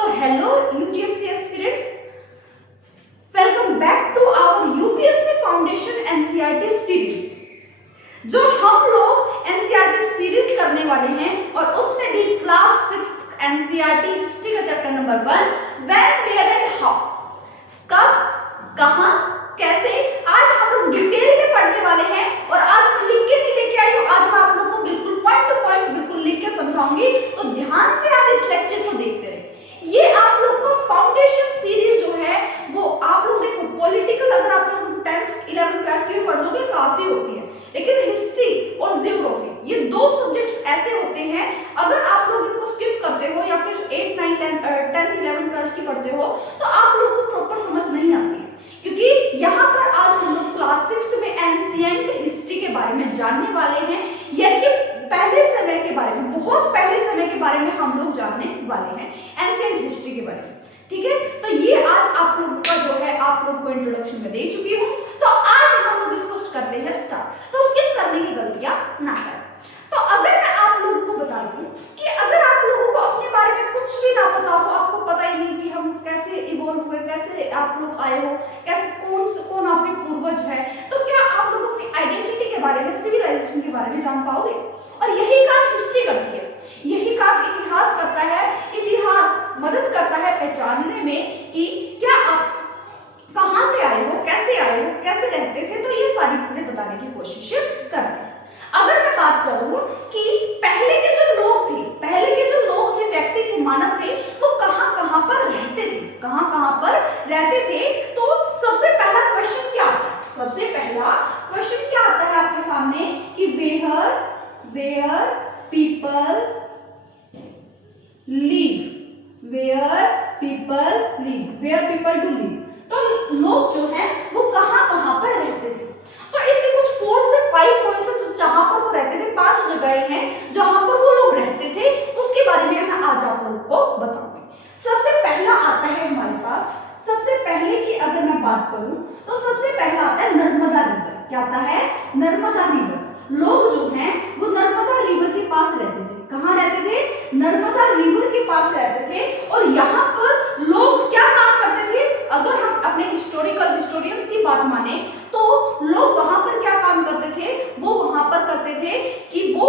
तो hello UPSC aspirants, welcome back to our UPSC foundation NCERT series. जो हम लोग एनसीईआरटी सीरीज करने वाले हैं और उसमें भी क्लास 6 एनसीईआरटी हिस्ट्री का chapter number 1 when where and how, कब कहां कैसे, आज हम लोग डिटेल में पढ़ने वाले हैं। और आज मैं लिख के नहीं लेके आई हूं, आज मैं आप लोगों को बिल्कुल पॉइंट टू पॉइंट बिल्कुल लिख के समझाऊंगी। तो ध्यान से आज इस लेक्चर को देखते रहे। ये आप लोग को फाउंडेशन सीरीज जो है वो आप लोग देखो, पॉलिटिकल अगर आप लोग 10th 11th क्लास की पढ़ लोगे काफी होती है, लेकिन हिस्ट्री और ज्योग्राफी ये दो सब्जेक्ट्स ऐसे होते हैं अगर आप लोग इनको स्किप करते हो या फिर 8 9 10th 11th क्लास की पढ़ते हो तो आप लोग को प्रॉपर समझ नहीं आती है। क्योंकि यहाँ पर आज हम लोग क्लास 6 में एंशिएंट हिस्ट्री के बारे में जानने वाले हैं, यानी कि पहले समय के बारे में, बहुत पहले समय के बारे में हम लोग जानने वाले हैं एंशिएंट हिस्ट्री के बारे में। ठीक है, तो ये आज आप लोगों का जो है आप लोग को इंट्रोडक्शन में दे चुकी हूँ। तो आज हम लोग इसको करते हैं स्टार्ट। तो स्किप करने की गलतियां ना करें। तो अगर मैं आप लोगों को बता दूं कि अगर आप लोगों को अपने बारे में कुछ भी ना पता हो, आपको पता ही नहीं कि हम कैसे इवॉल्व हुए, कैसे आप लोग आए हो, कैसे कौन आपके पूर्वज है, तो क्या आप लोग अपनी आइडेंटिटी के बारे में, सिविलाइजेशन के बारे में जान पाओगे? और यही काम हिस्ट्री करती है, यही काम इतिहास करता है। इतिहास मदद करता है पहचानने में कि क्या आप कहां से आए हो, कैसे रहते थे। तो ये सारी चीजें बताने की कोशिश करते हैं। अगर मैं बात करूं कि पहले के जो लोग थे, व्यक्ति थे, मानव थे, वो कहां पर रहते थे, कहां पर रहते थे। तो सबसे पहला क्वेश्चन क्या आता है? सबसे पहला क्वेश्चन क्या आता है आपके सामने कि वेयर पीपल डू लिव। तो लोग जो है वो कहां पर रहते थे। तो इसके कुछ 4 से 5 पॉइंट्स हैं जहां पर वो रहते थे, 5 जगहें हैं जहां पर वो लोग रहते थे, उसके बारे में मैं आज आप लोगों को बताऊंगी। सबसे पहला आता है हमारे पास, सबसे पहले की अगर मैं बात करूं तो सबसे पहला आता है नर्मदा रिवर। क्या आता है? नर्मदा रिवर। लोग जो हैं वो नर्मदा रिवर के पास रहते थे। कहां रहते थे? नर्मदा रिवर के पास रहते थे। और यहाँ पर लोग क्या काम करते थे? अगर हम अपने हिस्टोरियंस की बात माने तो लोग वहां पर क्या काम करते थे? वो वहां पर करते थे कि वो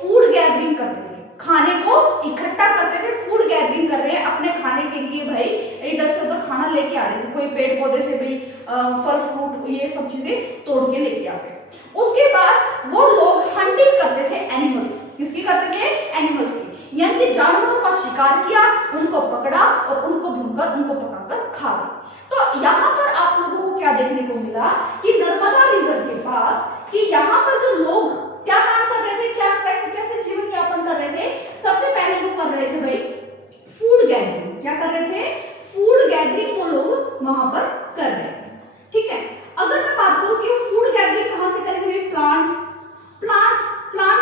फूड गैदरिंग करते थे, खाने को इकट्ठा करते थे। फूड गैदरिंग कर रहे हैं अपने खाने के लिए, भाई इधर से उधर खाना लेके आ रहे थे, कोई पेड़ पौधे से भी फल फ्रूट ये सब चीजें तोड़ के लेके आ रहे। उसके बाद वो लोग हंटिंग करते थे एनिमल्स। किसकी करते थे? एनिमल्स की, यानी कि जानवरों का शिकार किया, उनको पकड़ा और उनको भूनकर, उनको पकाकर खा गए। तो यहाँ पर आप लोगों को क्या देखने को मिला कि नर्मदा रिवर के पास कि यहाँ पर जो लोग क्या काम कर रहे थे, क्या कैसे जीवन यापन कर रहे थे। सबसे पहले वो कर रहे थे भाई फूड गैदरिंग। क्या कर रहे थे? फूड गैदरिंग को लोग वहां पर कर रहे थे। ठीक है, अगर मैं बात करूं कि वो फूड गैदरिंग कहां से करेंगे? प्लांट्स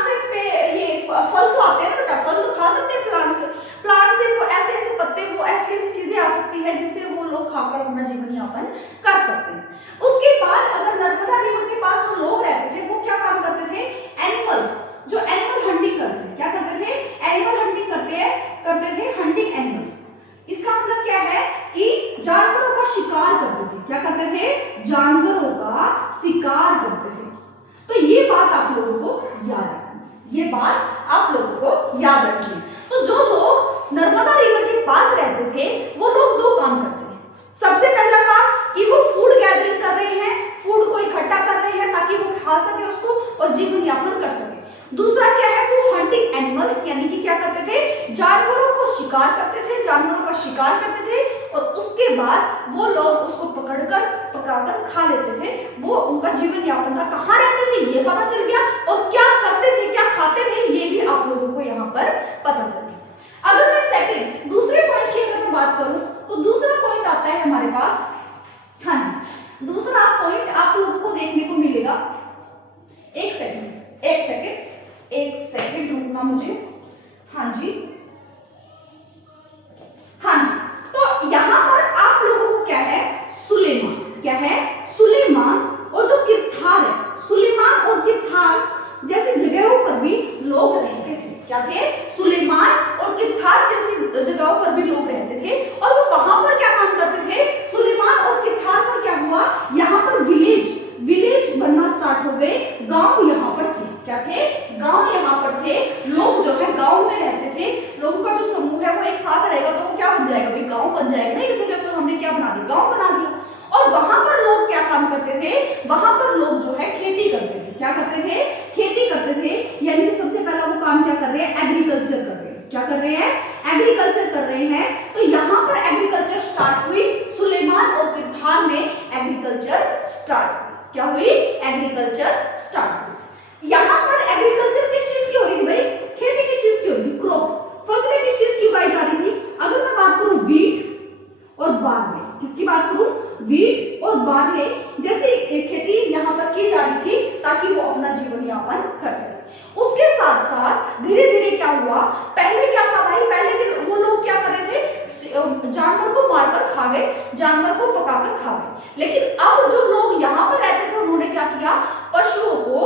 से ये फल तो आते हैं ना बेटा, फल तो खा सकते हैं प्लांट से वो ऐसे पत्ते, वो ऐसी चीजें आ सकती है जिससे वो लोग खाकर अपना जीवन यापन कर सकते हैं। उसके बाद अगर नर्मदा रिवर के पास जो लोग रहते थे वो क्या काम करते थे? एनिमल हंटिंग करते थे। क्या करते थे? एनिमल हंटिंग करते थे, हंटिंग एनिमल्स। इसका मतलब क्या है कि जानवरों का शिकार करते थे। क्या करते थे? जानवरों का शिकार करते थे। तो ये बात आप लोगों को याद रखनी। तो जो लोग नर्मदा रिवर के पास रहते थे वो लोग 2 काम करते थे। सबसे पहला काम कि वो फूड गैदरिंग कर रहे हैं, फूड को इकट्ठा कर रहे हैं ताकि वो खा सके उसको और जीवन यापन कर सके। दूसरा क्या है? वो हंटिंग एनिमल्स, यानी कि क्या करते थे? जानवरों को शिकार करते थे, जानवरों का शिकार करते थे और उसके बाद वो लोग उसको पकड़कर पकाकर खा लेते थे। वो उनका जीवन यापन था। कहाँ रहते थे ये पता चल गया, और क्या करते थे, क्या खाते थे ये भी आप लोगों को यहाँ पर पता चल गया। अगर मैं दूसरे पॉइंट की अगर मैं बात करूं तो दूसरा पॉइंट आता है हमारे पास। हाँ जी, दूसरा पॉइंट आप लोगों को देखने को मिलेगा। एक सेकंड रुकना मुझे। हाँ जी, तो यहाँ पर आप लोगों को क्या है? सुलेमान। क्या है? सुलेमान और जो किरथार है, सुलेमान और किरथार जैसी जगहों पर भी लोग रहते थे। क्या थे? सुलेमान और किरथार जैसी जगहों पर भी लोग रहते थे। गांव बना दिया। और वहां पर लोग क्या काम करते थे, वहां पर लोग जो है खेती करते थे। क्या करते थे, खेती करते थे। यानी कि सबसे पहला वो काम क्या कर रहे हैं, एग्रीकल्चर कर रहे हैं। क्या कर रहे हैं, एग्रीकल्चर कर रहे हैं। तो यहाँ पर एग्रीकल्चर स्टार्ट हुई, सुलेमान और किरथार में एग्रीकल्चर स्टार्ट। क्या हुई, एग्रीकल्चर स्टार्ट हुई। यहाँ पर एग्रीकल्चर किस चीज की हो रही थी भाई, खेती किस चीज की होती, क्रॉप, फसलें किस चीज की उगाई जा रही थी। अगर मैं बात करूं वीट और बारले, किसकी बात करूं, वीट और बारले जैसी खेती यहाँ पर की जा रही थी ताकि वो अपना जीवन यापन कर सके। उसके साथ साथ धीरे धीरे क्या हुआ, पहले क्या था भाई, पहले के वो लोग क्या कर रहे थे, जानवर को मारकर खा गए, जानवर को पकाकर खा गए। लेकिन अब जो लोग यहाँ पर रहते थे उन्होंने क्या किया, पशुओं को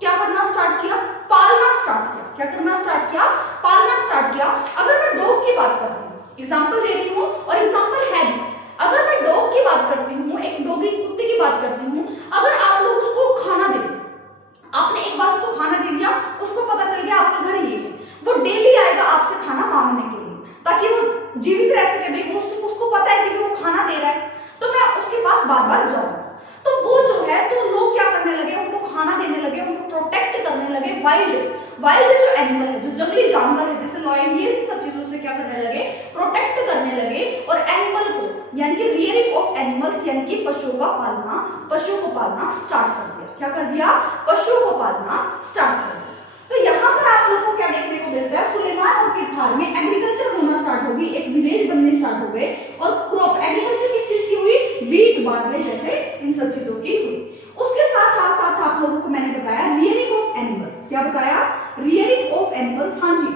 क्या करना स्टार्ट किया, पालना स्टार्ट किया। क्या करना स्टार्ट किया, पालना स्टार्ट किया। अगर मैं डॉग की बात कर रही हूँ, एग्जाम्पल दे रही हूँ और एग्जाम्पल है भी, अगर मैं डॉग की बात करती हूँ, एक डॉगी कुत्ते की बात करती हूँ, अगर आप लोग उसको खाना दे, आपने एक बार उसको खाना दे दिया, उसको पता चल गया आपका घर ये है, वो डेली आएगा आपसे खाना मांगने के लिए ताकि वो जीवित रह सके। भाई उसको पता है कि वो खाना दे रहा है तो मैं उसके पास बार बार जाऊंगा। तो वो जो है, तो लोग क्या करने लगे, उनको खाना देने लगे, उनको प्रोटेक्ट करने लगे। वाइल्ड जो एनिमल है, जो जंगली जानवर है जैसे लॉयन, ये सब चीजों से क्या करने लगे, प्रोटेक्ट करने लगे। और एनिमल को यानी कि रियरिंग ऑफ एनिमल्स यानी कि पशुओं को पालना स्टार्ट कर दिया। क्या कर दिया, पशुओं को पालना स्टार्ट कर दिया। तो यहाँ पर आप लोगों को क्या देखने को मिलता है, सुलेमान और किरथार में एग्रीकल्चर होना स्टार्ट हो गई, एक विलेज बनने स्टार्ट हो गए। और क्रॉप एग्रीकल्चर किस चीज की हुई, वीट बारले जैसे इन सब चीजों की हुई। उसके साथ साथ आप लोगों को मैंने बताया रियरिंग ऑफ एनिमल्स। क्या बताया, रियरिंग ऑफ एनिमल्स। हाँ जी,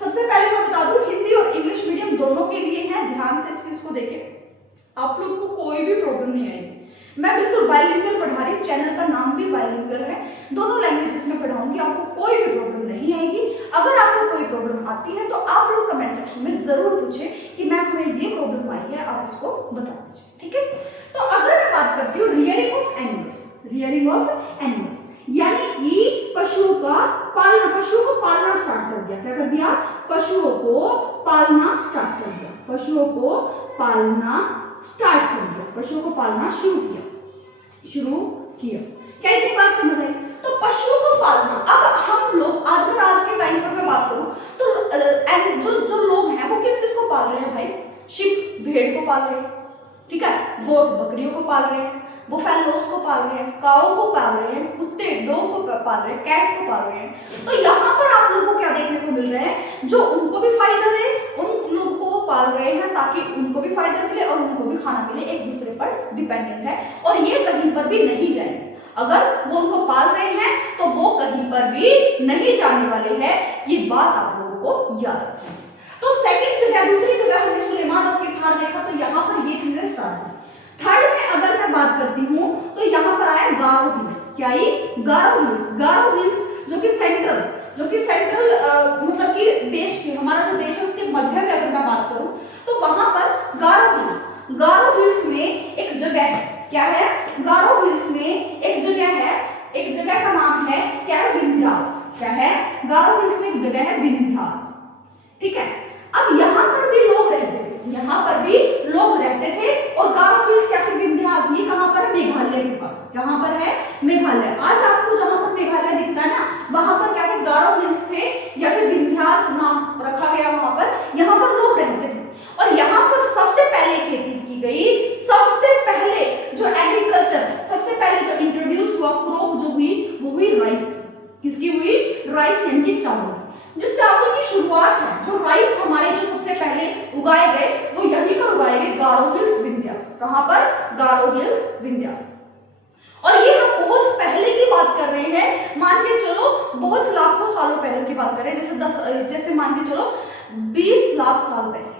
सबसे पहले मैं बता दूं हिंदी और इंग्लिश मीडियम दोनों के लिए है, ध्यान से इस चीज को देखें, आप लोग को कोई भी प्रॉब्लम नहीं आएगी। मैं बिल्कुल बाइलिंगुअल पढ़ा रही हूँ, चैनल का नाम भी बाइलिंगुअल है, दोनों लैंग्वेजेस में पढ़ाऊंगी, आपको कोई भी प्रॉब्लम नहीं आएगी। अगर आपको कोई प्रॉब्लम आती है तो आप लोग कमेंट सेक्शन में जरूर पूछें कि मैम हमें ये प्रॉब्लम आई है, आप इसको बता दीजिए, ठीक है। तो अगर मैं बात करती हूँ rearing of animals, rearing of animals यानी कि पशुओं को पालना स्टार्ट कर दिया। क्या कर दिया, पशुओं को पालना स्टार्ट कर दिया, पशुओं को पालना स्टार्ट कर दिया, पशुओं को पालना शुरू किया। क्या इतनी बात समझ आई। तो पशुओं को पालना, अब हम लोग आज के टाइम पर मैं बात करूं तो जो लोग हैं वो किस को पाल रहे हैं भाई, शिप भेड़ को पाल रहे हैं, ठीक है, गोट बकरियों को पाल रहे हैं, बुफेलोस को पाल रहे हैं, काऊ को पाल रहे हैं, कुत्ते डॉग को पाल रहे हैं, कैट को पाल रहे हैं। तो यहाँ पर आप लोगों को क्या देखने को मिल रहा है, जो उनको भी फायदा दे, उन लोगों को पाल रहे हैं ताकि उनको भी फायदा मिले और उनको भी खाना मिले, एक दूसरे पर डिपेंडेंट है और ये कहीं पर भी नहीं जाएंगे। अगर वो उनको पाल रहे हैं तो वो कहीं पर भी नहीं जाने वाले हैं, ये बात आप लोगों को याद रखनी है। तो दूसरी जगह हमने सुलेमान और किरथार देखा, तो यहाँ पर ये चीजें स्टार्ट हुई। थर्ड में अगर मैं बात करती हूँ तो यहाँ पर आया गारो हिल्स। क्या ही, गारो हिल्स जो कि सेंट्रल मतलब कि देश के, हमारा जो देश है उसके मध्य में अगर मैं बात करूँ तो वहां पर गारो हिल्स में एक जगह है। क्या है, गारो हिल्स में एक जगह है, एक जगह का नाम है क्या है, विंध्यास। क्या है, गारो हिल्स में एक जगह है विंध्यास, ठीक है। अब यहाँ पर भी लोग रहते थे, और गारो हिल्स या फिर विंध्यास ये कहाँ पर है, मेघालय के पास। कहाँ पर है, मेघालय। आज आपको जहां पर मेघालय दिखता है ना, वहां पर क्या थे, गारो हिल्स थे या फिर विंध्यास नाम रखा गया वहां पर। यहाँ पर लोग रहते थे और यहाँ पर सबसे पहले खेती की गई, सबसे पहले जो एग्रीकल्चर, सबसे पहले जो इंट्रोड्यूस हुआ क्रॉप जो हुई वो हुई राइस। किसकी हुई, राइस यानी कि चावल। जो चावल की शुरुआत है, जो राइस हमारे जो सबसे पहले उगाए गए वो यहीं पर उगाए गए, गारो हिल्स विंध्यास। कहां पर, गारो हिल्स विंध्यास। और ये हम बहुत पहले की बात कर रहे हैं, मान के चलो बहुत लाखों सालों पहले की बात कर रहे हैं, जैसे मान के चलो 20 लाख साल पहले,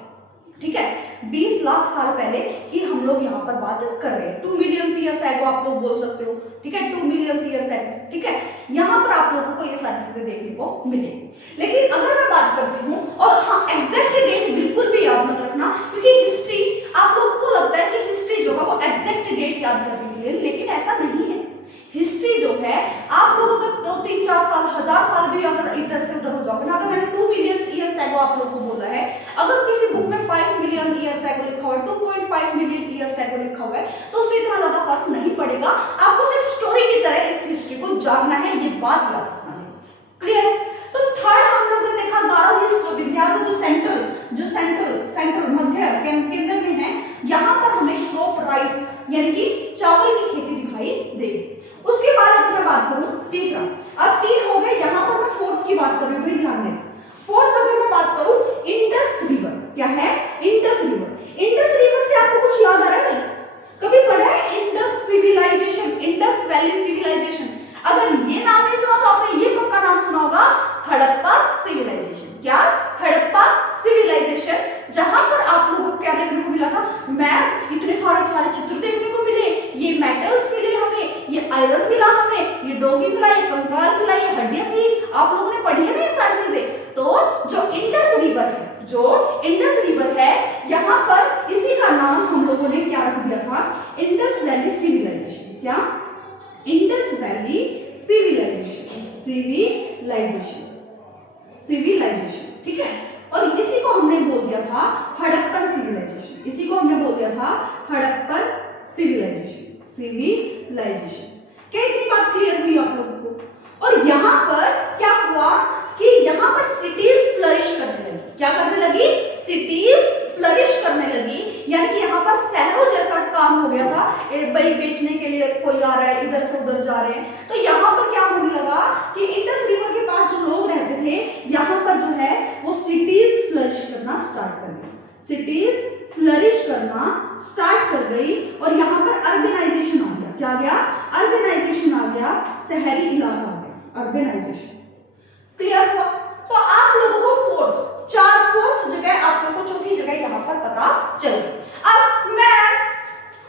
ठीक है, 20 लाख साल पहले की हम लोग यहाँ पर बात कर रहे हैं। 2 मिलियन ईयर्स एगो आप लोग बोल सकते हो, ठीक है, 2 मिलियन ईयर्स एगो, ठीक है। यहाँ पर आप लोगों को ये सारी चीजें देखने को मिलेगी। लेकिन अगर मैं बात करती हूँ, और हाँ एग्जैक्ट डेट बिल्कुल भी याद मत रखना, क्योंकि हिस्ट्री आप लोगों को लगता है कि हिस्ट्री जो है वो एग्जैक्ट डेट याद करने के लिए, लेकिन ऐसा नहीं है। हिस्ट्री जो है आप लोगों का 2, 3, 4 साल, 1000 साल भी अगर इधर से उधर हो जाओगे ना, अगर मैंने 2 मिलियन ईयर्स एगो आप लोगों को बोला है, अगर किसी बुक में 5 मिलियन ईयर्स एगो लिखा हुआ है, 2.5 मिलियन ईयर्स एगो हुआ है, तो उससे इतना ज्यादा फर्क नहीं पड़ेगा। आपको सिर्फ स्टोरी की तरह इस हिस्ट्री को जानना है, ये बात याद रखना है। क्लियर है? तो थर्ड हम लोगों ने देखा गारो हिल्स, जो विंध्याचल जो सेंट्रल मध्य केंद्र में है, यहाँ पर हमें क्रॉप राइस यानी कि चावल की खेती दिखाई देगी। उसके बाद अगर मैं बात करूं तीसरा, अब 3 हो गए, यहाँ पर मैं फोर्थ की बात कर रही हूँ, भाई ध्यान देना। फोर्थ अगर मैं बात करूं इंडस रिवर, क्या है? Indus river. इंडस रिवर से आपको कुछ याद आ रहा है? कभी पढ़ा है Indus civilisation, Indus valley civilisation? अगर ये नाम नहीं सुना तो आपने ये पक्का नाम सुना होगा, हड़प्पा सिविलाइजेशन। क्या? हड़प्पा सिविलाइजेशन, जहां पर आप लोगों को क्या देखने को मिला था? मैम इतने सारे चित्र देखने को मिले, ये मेटल्स मिले हमें, ये आयरन मिला हमें, ये डोगी मिला, ये कंकाल मिला, ये हड्डियां मिली। आप लोगों ने पढ़ी है ना ये सारी चीजें? तो जो इंडस रिवर है, यहाँ पर इसी का नाम हम लोगों ने क्या रख दिया था? Indus valley civilisation. क्या? इंडस वैली सिविलाइजेशन, ठीक है? और इसी को हमने बोल दिया था हड़प्पन सिविलाइजेशन, इसी को हमने बोल दिया था हड़प्पन सिविलाइजेशन। क्या इतनी बात क्लियर हुई आप लोगों को? और यहाँ पर क्या हुआ कि यहाँ पर सिटीज फ्लरिश करने लगी। क्या करने लगी? सिटीज फ्लरिश करने लगी, यानी कि यहाँ पर शहरों जैसा काम हो गया था। भाई बेचने के लिए कोई आ रहा है, इधर से उधर जा रहे हैं, तो यहाँ पर क्या होने लगा कि इंडस रिवर के पास जो लोग रहते थे, यहाँ पर जो है वो सिटीज फ्लरिश करना स्टार्ट कर गई, सिटीज फ्लरिश करना स्टार्ट कर गई। और यहाँ पर अर्बनाइजेशन आ गया। क्या आ गया? अर्बनाइजेशन आ गया, शहरी इलाका आ गया, अर्बनाइजेशन। क्लियर हुआ? तो आप लोगों को फोर्थ जगह, आप लोगों को चौथी जगह यहाँ पर पता चल गई। अब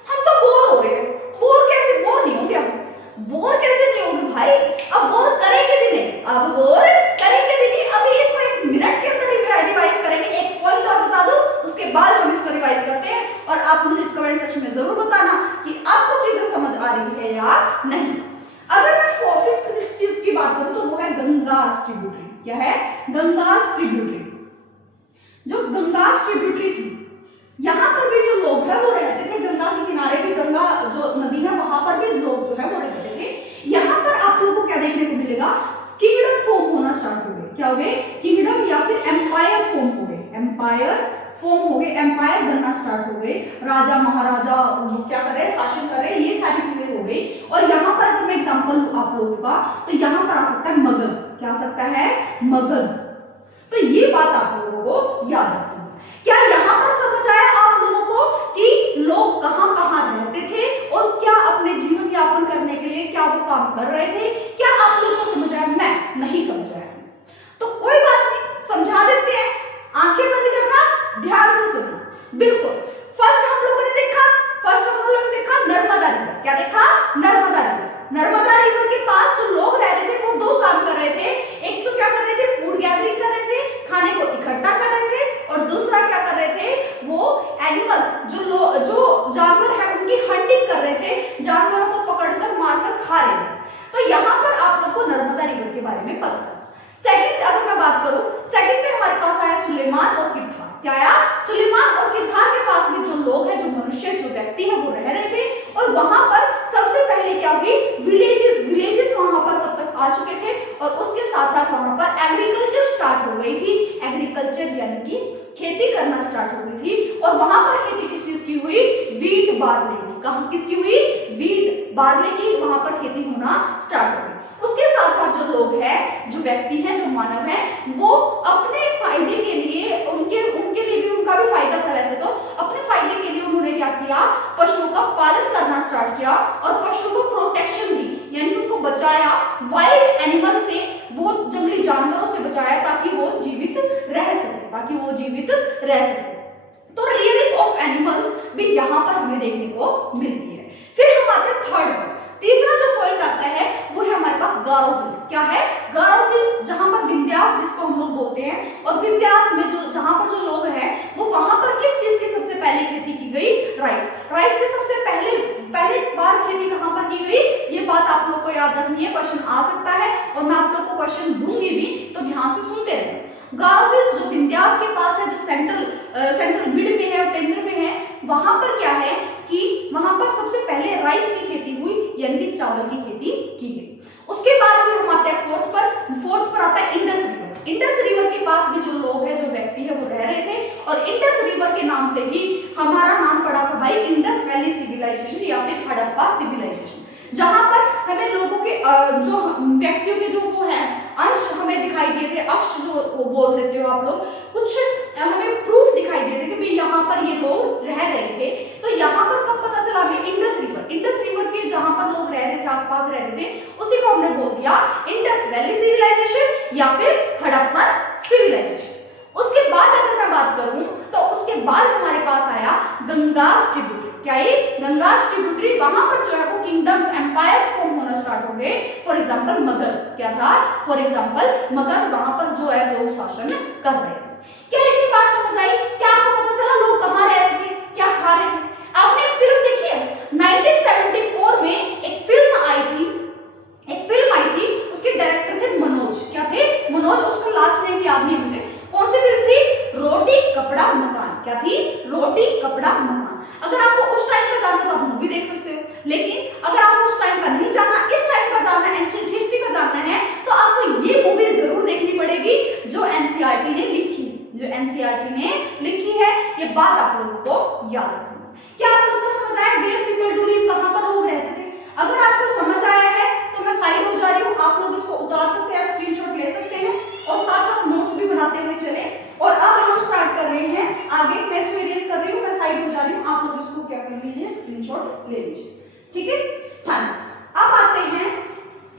हम तो बोर हो रहे हैं, बोर नहीं होंगे हम? बोर कैसे नहीं होंगे भाई? अब बोर करेंगे भी नहीं, अभी इसको 1 मिनट के अंदर रिवाइज करेंगे। एक पॉइंट और बता दूं, उसके बाद हम इसको रिवाइज करते हैं, और आप मुझे कमेंट सेक्शन में जरूर बताना कि आपको चीजें समझ आ रही है या नहीं। अगर मैं फिफ्थ चीज की बात करूं तो वो है गंगास ट्रिब्यूटरी। क्या है? गंगास ट्रिब्यूटरी। जो गंगास ट्रिब्यूटरी थी, यहाँ पर भी जो लोग हैं वो रहते थे, गंगा के किनारे भी, गंगा जो नदी है वहां पर भी लोग जो है वो रहते थे। यहाँ पर आप लोगों को क्या देखने को मिलेगा? किंगडम फॉर्म होना स्टार्ट हो गए। क्या हो गए? किंगडम या फिर एम्पायर फॉर्म हो गए, एम्पायर बनना स्टार्ट हो गए। राजा महाराजा क्या कर रहे? शासन कर रहे, ये सारी चीजें हो गई। और यहाँ पर अगर मैं एग्जांपल लूं आप लोगों का, तो यहाँ पर आ सकता है मगध। क्या आ सकता है? मगध। तो ये बात आप लोगों को याद रखनी है। क्या यहाँ पर समझ आया आप लोगों को कि लोग कहाँ कहाँ रहते थे और क्या अपने जीवन यापन करने के लिए क्या वो काम कर रहे थे? क्या आप लोगों को समझ आया? मैं नहीं समझ आया, तो कोई बात नहीं, समझा देते हैं। आंखें बंद करना, ध्यान से सुनना। बिल्कुल, फर्स्ट हम लोगों ने देखा नर्मदा रिवर। क्या देखा? नर्मदा रिवर के पास जो लोग रह रहे थे वो 2 काम कर रहे थे। एक तो क्या कर रहे थे? फूड गैदरिंग कर रहे थे, खाने को इकट्ठा कर रहे थे, और दूसरा क्या कर रहे थे? वो एनिमल जो जानवर है उनकी हंटिंग कर रहे थे, जानवरों को पकड़कर मारकर खा रहे थे। तो यहाँ पर आप लोग को नर्मदा रिवर के बारे में पता चला। सेकंड अगर मैं बात करूं, सेकंड में हमारे पास आया सुलेमान और किरथार। क्या आया? सुलेमान और किरथार के पास भी जो लोग हैं, जो मनुष्य, जो व्यक्ति है वो रह रहे थे। और वहां पर सबसे पहले क्या हुई? विलेजेस वहां पर तब तक आ चुके थे, और उसके साथ साथ वहां पर एग्रीकल्चर स्टार्ट हो गई थी। एग्रीकल्चर यानी कि खेती करना स्टार्ट हो गई थी। और वहां पर खेती किस चीज की हुई? वीट बार्ले की। कहां किसकी हुई? वीट बार्ले की वहां पर खेती होना स्टार्ट हो गई। उसके साथ साथ जो लोग हैं, जो व्यक्ति हैं, जो मानव हैं, वो अपने फायदे के लिए, उनके लिए भी उनका भी फायदा था वैसे तो, अपने फायदे के लिए उन्होंने क्या किया? पशुओं का पालन करना स्टार्ट किया और पशुओं को प्रोटेक्शन दी, यानी कि उनको बचाया, वाइल्ड एनिमल से, बहुत जंगली जानवरों से बचाया, ताकि वो जीवित रह सके, तो रियरिंग ऑफ एनिमल्स भी यहाँ पर हमें देखने को मिलती है। फिर हम आते हैं थर्ड पर। तीसरा जो पॉइंट आता है वो है हमारे पास गारो हिल्स। क्या है? गारो हिल्स, जहां पर विंध्यास जिसको हम लोग बोलते हैं, और विंध्यास में जो जहां पर जो लोग हैं वो वहां पर किस चीज की सबसे पहले खेती की गई? राइस की सबसे पहले बार खेती कहां पर की गई? ये बात आप लोग को याद रखनी है, क्वेश्चन आ सकता है और मैं आप लोग को क्वेश्चन दूंगी भी, तो ध्यान से सुनते रहना। गारो हिल्स जो विंध्यास के पास है, जो सेंट्रल मिड में है और केंद्र में है, वहां पर क्या है कि वहां पर सबसे पहले राइस की खेती हुई, यानी कि चावल की खेती की गई। उसके बाद फिर हम आते हैं फोर्थ पर आता है इंडस रिवर। इंडस रिवर के पास भी जो लोग हैं, जो व्यक्ति है, वो रह रहे थे और इंडस रिवर के नाम से ही हमारा नाम पड़ा था भाई इंडस वैली सिविलाइजेशन या फिर हड़प्पा सिविलाइजेशन, जहां पर हमें लोगों के जो व्यक्तियों के जो वो है अंश हमें दिखाई दिए थे, अक्ष जो बोल देते हो आप लोग, कुछ हमें प्रूफ दिखाई दिए थे कि भाई यहाँ पर ये लोग रह रहे थे। तो यहाँ पर कब पता चला हमें? इंडस रिवर के जहां पर लोग रह रहे थे, आसपास रह रहे थे, उसी को हमने बोल दिया इंडस वैली सिविलाइजेशन या फिर हड़प्पा सिविलाइजेशन। उसके बाद अगर मैं बात करूं तो उसके बाद हमारे पास आया गंगास ट्रिब्यूटरी। क्या ये गंगास ट्रिब्यूटरी? वहां पर जो है वो किंगडम्स, एम्पायर्स फॉर्म होना स्टार्ट हो गए। फॉर एग्जांपल मगध, क्या था? फॉर एग्जांपल मगध, वहां पर जो है लोग शासन कर रहे थे। क्या लेकिन बात समझ आई? क्या आपको पता चला लोग कहां रह रहे थे, क्या खा रहे थे? आपने एक फिल्म देखी है 1974 में, एक फिल्म आई थी, उसके डायरेक्टर थे मनोज। क्या थे? मनोज। उसका लास्ट नेम याद नहीं मुझे। कौन सी फिल्म थी? रोटी कपड़ा मकान। क्या थी? रोटी कपड़ा मकान। अगर आपको उस टाइम का जानना तो आप मूवी देख सकते हो, लेकिन अगर आपको उस टाइम का नहीं जानना, इस टाइम का जानना, एंशिएंट हिस्ट्री का जानना है, तो आपको ये मूवी जरूर देखनी पड़ेगी जो एनसीईआरटी ने लिखी है। ये बात आप लोगों को याद रखनी। क्या आप लोगों को समझ आया वेयर पीपल डू लिव, कहां पर लोग रहते थे? अगर आपको समझ आया है तो मैं साइड हो जा रही हूँ, आप लोग इसको उतार सकते हैं, स्क्रीनशॉट ले सकते हैं और साथ साथ नोट्स भी बनाते हुए चले। और अब हम स्टार्ट कर रहे हैं आगे। मैं इसको इरेज कर रही हूँ, मैं साइड हो जा रही हूँ, आप लोग इसको क्या कर लीजिए, स्क्रीनशॉट ले लीजिए। ठीक है, हाँ। अब आते हैं,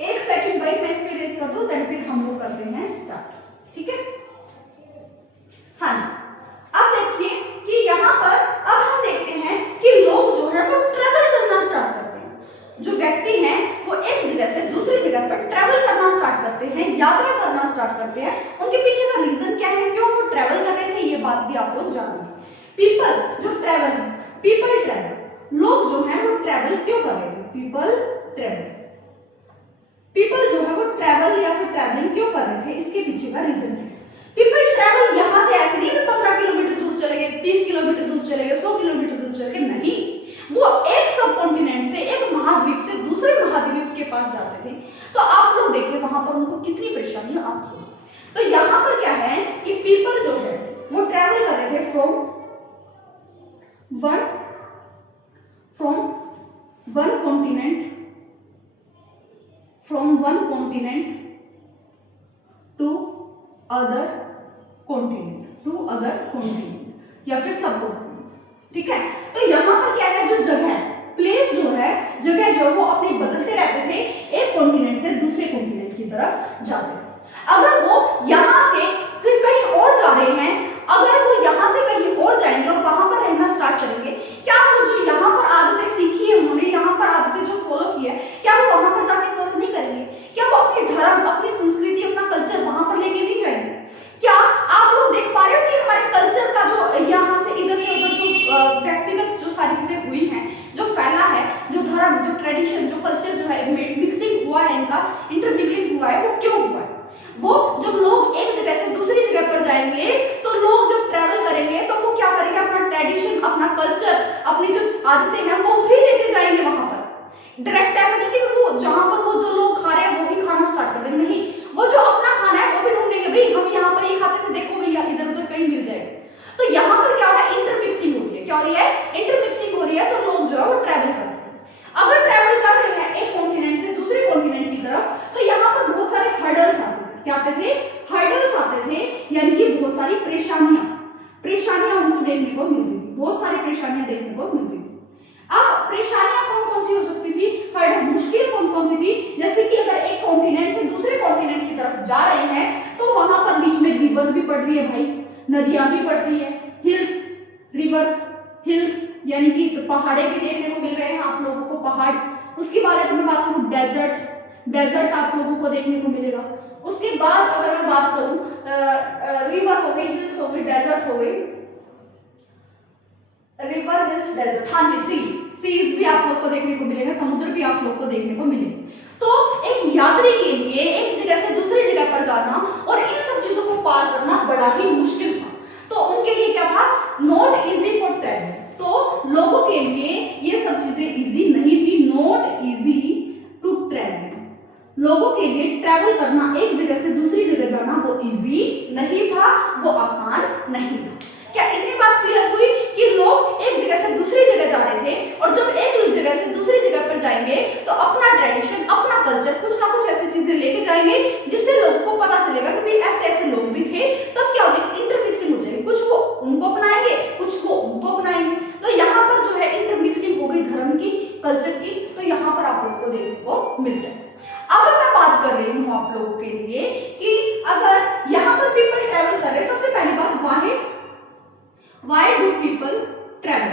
एक सेकंड भाई, मैं इसको इरेज कर दूं, देन फिर हम लोग करते हैं स्टार्ट। ठीक है, हाँ। अब देखिए कि यहाँ पर अब हम देखते हैं कि लोग जो है वो ट्रेवल करना स्टार्ट करते हैं। जो व्यक्ति हैं वो एक जगह से दूसरी जगह पर ट्रेवल करना स्टार्ट करते हैं, यात्रा करना स्टार्ट करते हैं। उनके पीछे का रीजन क्या है, क्यों वो ट्रेवल कर रहे थे, ये बात भी आप लोग जानेंगे। पीपल जो ट्रेवल, पीपल ट्रेवल, लोग जो है वो ट्रेवल क्यों कर रहे थे? पीपल जो है वो ट्रेवल या फिर ट्रैवलिंग क्यों कर रहे थे, इसके पीछे का रीजन है। पीपल ट्रैवल यहां से ऐसे नहीं 15 किलोमीटर दूर चले गए, 30 किलोमीटर दूर चले गए, 100 किलोमीटर दूर चले गए, नहीं। वो एक सब कॉन्टिनेंट से, एक महाद्वीप से दूसरे महाद्वीप के पास जाते थे। तो आप लोग देखिए वहां पर उनको कितनी परेशानियां आती हैं। तो यहां पर क्या है कि पीपल जो है वो ट्रैवल कर रहे थे from one continent to other continent या फिर सब कॉन्टिनेंट। ठीक है, तो यहाँ पर क्या है, जो जगह प्लेस जो है वो अपने बदलते रहते थे, एक कॉन्टिनेंट से दूसरे कॉन्टिनेंट की तरफ जाते थे। अगर वो यहाँ से कहीं और जा रहे हैं, अगर वो यहाँ से कहीं और जाएंगे और वहां पर रहना स्टार्ट करेंगे, क्या वो जो यहाँ पर आदतें सीखी है उन्होंने, यहाँ पर आदतें जो फॉलो की है, क्या वो वहां पर जाके फॉलो नहीं करेंगे? क्या वो अपने धर्म, अपनी संस्कृति, अपना कल्चर वहां पर लेके नहीं जाएंगे? क्या आप लोग देख पा रहे हो कि हमारे कल्चर का जो यहाँ से इधर से उधर जो व्यक्तिगत जो सारी चीजें हुई हैं, जो फैला है, जो धर्म, जो ट्रेडिशन, जो कल्चर जो है मिक्सिंग हुआ है, इनका इंटरमिंगलिंग हुआ है, वो क्यों हुआ है? वो जब लोग एक जगह से दूसरी जगह पर जाएंगे, तो लोग जब ट्रैवल करेंगे तो वो क्या करेंगे, अपना ट्रेडिशन, अपना कल्चर, अपनी जो आदतें हैं वो भी लेके जाएंगे वहां पर। डायरेक्ट ऐसा नहीं कि वो जहां पर वो जो लोग खा रहे हैं वो ही खाना स्टार्ट कर देंगे, नहीं, वो जो अपना खाना है वो भी ढूंढेंगे, भाई हम यहाँ पर ये खाते थे, देखो भैया इधर उधर कहीं मिल जाएगा। तो यहाँ पर क्या हो रहा है, इंटरमिक्सिंग हो रही है। क्या हो रही है? इंटरमिक्सिंग हो रही है। तो लोग जो है वो ट्रैवल कर रहे हैं। अगर ट्रैवल कर रहे हैं एक कॉन्टिनेंट से दूसरे कॉन्टिनेंट की तरफ, तो यहाँ पर बहुत सारे हर्डल्स आते थे। क्या आते थे? हर्डल्स आते थे, यानी कि बहुत सारी परेशानियां हमको देखने को मिलती थी, बहुत सारी परेशानियां देखने को मिलती थी। अब परेशानियां कौन सी हो सकती थी, हर्डल, मुश्किल कौन सी थी? जैसे कि अगर एक कॉन्टिनेंट से दूसरे कॉन्टिनेंट की तरफ जा रहे हैं, तो वहां पर बीच में रिवर भी पड़ रही है भाई, नदियां भी पड़ रही है, हिल्स, रिवर्स, हिल्स यानी कि पहाड़े भी देखने को मिल रहे हैं आप लोगों को, पहाड़। उसके बाद अगर मैं बात करूं डेजर्ट आप लोगों को देखने को मिलेगा। उसके बाद अगर मैं बात करूं रिवर हो गई, हिल्स हो गई, डेजर्ट हो गई, रिवर, हिल्स, डेजर्ट, हाँ जी, सीज भी आप लोग को देखने को मिलेगा, समुद्र भी आप लोग को देखने को मिलेगा। तो एक यात्री के लिए एक जगह से दूसरी जगह पर जाना और इन सब चीजों को पार करना बड़ा ही मुश्किल था। तो उनके लिए क्या था, नॉट इजी फॉर ट्रैवल। तो लोगों के लिए ये सब चीजें इजी नहीं थी, नॉट इजी टू ट्रैवल। लोगों के लिए ट्रैवल करना, एक जगह से दूसरी जगह जाना वो इजी नहीं था, वो आसान नहीं था। क्या इतनी बात क्लियर हुई कि लोग एक जगह से दूसरी जगह जा रहे थे, और जब एक जगह से दूसरी जगह पर जाएंगे तो अपना ट्रेडिशन, अपना कल्चर, कुछ ना कुछ ऐसी चीजें लेके जाएंगे जिससे लोगों को पता चलेगा कि भाई ऐसे ऐसे लोग भी थे। तब क्या हो जाएगा, इंटरमिक्सिंग हो जाएगी, कुछ वो उनको अपनाएंगे, कुछ वो उनको अपनाएंगे। तो यहाँ पर जो है इंटरमिक्सिंग हो गई धर्म की, कल्चर की, तो यहाँ पर आप लोग को देखने को मिलता है। अब मैं बात कर रही हूँ आप लोगों के लिए कि अगर यहाँ पर पीपल ट्रैवल कर रहे हैं, सबसे पहली बात why do people travel,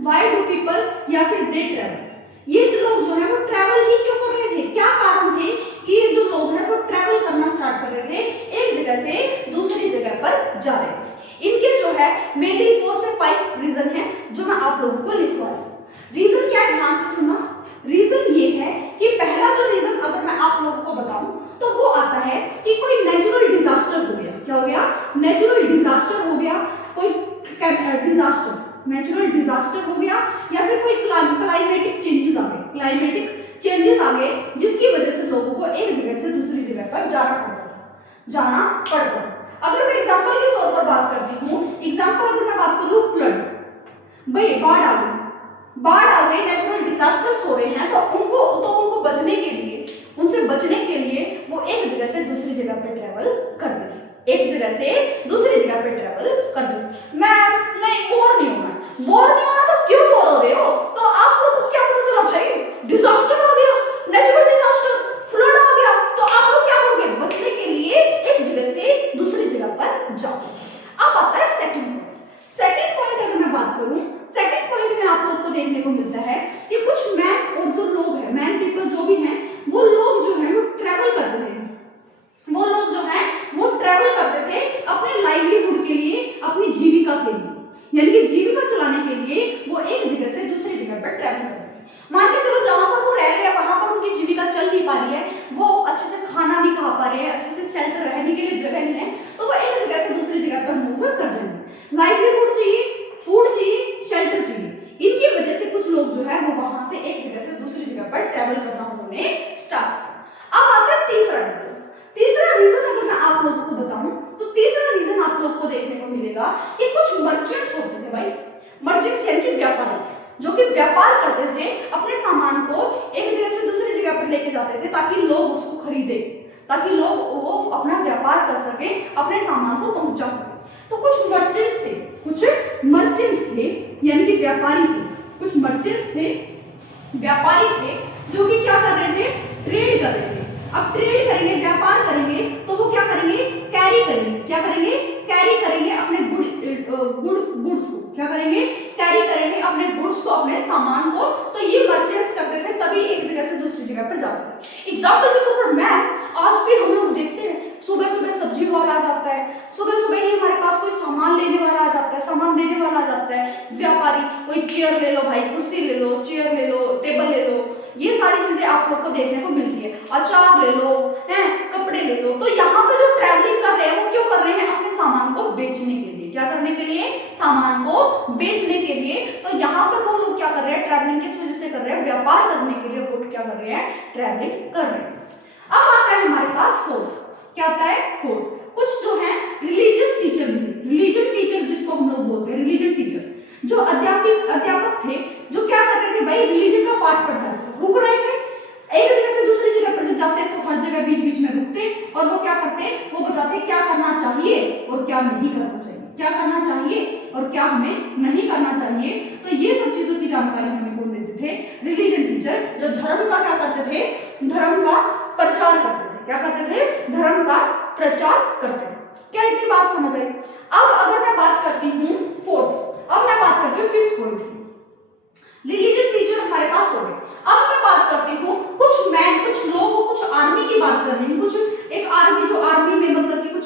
why do people या फिर दे ट्रैवल। ये जो लोग जो है वो ट्रैवल ही क्यों कर रहे थे, क्या कारण थे कि ये जो लोग हैं वो ट्रैवल करना स्टार्ट कर रहे थे, एक जगह से दूसरी जगह पर जा रहे थे। इनके जो है मेनली 4 से 5 रीजन है जो मैं आप लोगों को लिखवा रही हूँ। रीजन क्या है, ध्यान से सुनना। रीजन ये है कि पहला जो रीजन अगर मैं आप लोगों को बताऊं तो वो आता है कि कोई नेचुरल डिजास्टर हो गया। क्या हो गया, नेचुरल डिजास्टर हो गया, कोई डिजास्टर, नेचुरल डिजास्टर हो गया, या फिर कोई क्लाइमेटिक चेंजेस आ गए, क्लाइमेटिक चेंजेस आ गए जिसकी वजह से लोगों को एक जगह से दूसरी जगह पर जाना पड़ता। अगर मैं एग्जांपल के तौर पर बात करती हूँ, एग्जांपल अगर मैं बात करूँ फ्लड, भाई बाढ़ आ गई, नेचुरल डिजास्टर्स हो रहे हैं, तो उनको बचने के लिए, उनसे बचने के लिए वो एक जगह से दूसरी जगह पे ट्रैवल करते थे, एक जगह से दूसरी जगह पे ट्रैवल करते थे। मैं नहीं बोर नहीं होना तो क्यों बोर हो रहे हो, तो आप लोग को क्या पता चला, भाई डिजास्टर आ गया, नेचुरल डिजास्टर, फ्लड आ गया, तो आप लोग क्या करोगे, बचने के लिए एक जगह से दूसरी जगह पर जाओ। अब आता है सेकंड पॉइंट अगर मैं बात करूं, सेकंड पॉइंट में आप लोग को देखने को मिलता है कि कुछ मैन और जो लोग हैं, मैन पीपल जो भी हैं, वो लोग जो है वो ट्रैवल करते थे, वो लोग जो है वो ट्रैवल करते थे अपने लाइवलीहुड के लिए, अपनी जीविका के लिए, यानी कि जीविका चलाने के लिए वो एक जगह से दूसरी जगह पर ट्रैवल करते थे। मान के चलो जहां पर वो रह रहे हैं वहां पर उनकी जीविका चल नहीं पा रही है, वो अच्छे से खाना नहीं खा पा रहे हैं, अच्छे से शेल्टर रहने के लिए जगह नहीं है, तो वो एक जगह से दूसरी जगह पर मूव कर जाएंगे। लाइवलीहुड चाहिए, फूड चाहिए, शेल्टर चाहिए, इनकी वजह से कुछ लोग जो है वो वहां से एक जगह से दूसरी जगह पर ट्रैवल करना उन्होंने स्टार्ट किया। अब आता है तीसरा रीजन अगर मैं आप लोगों को बताऊं तो तीसरा रीजन आप लोग को देखने को मिलेगा कि कुछ मर्चेंट्स होते थे, भाई मर्चेंट्स यानी कि व्यापारी, जो कि व्यापार करते थे, अपने सामान को एक जगह से दूसरी जगह पर लेके जाते थे ताकि लोग उसको खरीदे, ताकि लोग वो अपना व्यापार कर सके, अपने सामान को पहुंचा सके। तो कुछ मर्चेंट्स थे यानी कि व्यापारी थे, कुछ मर्चेंट्स थे, व्यापारी थे, जो कि क्या कर रहे थे, ट्रेड कर रहे थे। अब ट्रेड करेंगे, व्यापार करेंगे, तो वो क्या करेंगे, कैरी करेंगे, क्या करेंगे, कैरी करेंगे अपने गुड्स को, क्या करेंगे, कैरी करेंगे अपने गुड्स को, अपने सामान को। तो ये मर्चेंट्स करते थे, तभी एक जगह से दूसरी जगह पर जाते थे। एग्जांपल के तौर पर मैं आज भी हम लोग देखते हैं सुबह सुबह सब्जी वाला आ जाता है, सुबह सुबह ही हमारे पास कोई सामान लेने वाला आ जाता है, सामान देने वाला आ जाता है, व्यापारी, कोई चेयर ले लो भाई, कुर्सी ले लो, चेयर ले लो, टेबल ले लो, ये सारी चीजें आप लोग को देखने को मिलती है, अचार ले लो, हैं, कपड़े ले लो। तो यहाँ पे जो ट्रैवलिंग कर रहे हैं वो क्यों कर रहे हैं, अपने सामान को बेचने के लिए, क्या करने के लिए, सामान को बेचने के लिए। तो यहाँ पे वो लोग क्या कर रहे हैं, ट्रैवलिंग किस वजह से कर रहे हैं, व्यापार करने के लिए वो क्या कर रहे हैं, ट्रैवलिंग कर रहे हैं। अब आता है हमारे पास फोर्थ, क्या आता है, फोर्थ, कुछ जो है रिलीजियस टीचर भी थे, रिलीजन टीचर जिसको हम लोग बोलते हैं, रिलीजन टीचर, जो अध्यापक थे, जो क्या कर रहे थे भाई, रिलीजन का पाठ पढ़ा रहे थे, रुक रहे थे, एक जगह से दूसरी जगह पर जब जाते हैं तो हर जगह बीच बीच में रुकते और वो क्या करते, वो बताते क्या करना चाहिए और क्या नहीं करना चाहिए, क्या करना चाहिए और क्या हमें नहीं करना चाहिए। तो ये सब चीजों की जानकारी हमें कौन देते थे, रिलीजन टीचर, जो धर्म का क्या करते थे, धर्म का प्रचार करते थे, क्या करते थे, धर्म का प्रचार करते थे। क्या इतनी बात समझ आई। अब अगर मैं बात करती हूँ फोर्थ, अब मैं बात करती हूँ फिफ्थ पॉइंट की, रिलीजन टीचर हमारे पास हो गए। अब मैं बात करती हूँ कुछ मैन, कुछ लोग, कुछ आर्मी की बात कर रही हूँ, कुछ एक आर्मी, जो आर्मी में मतलब कि कुछ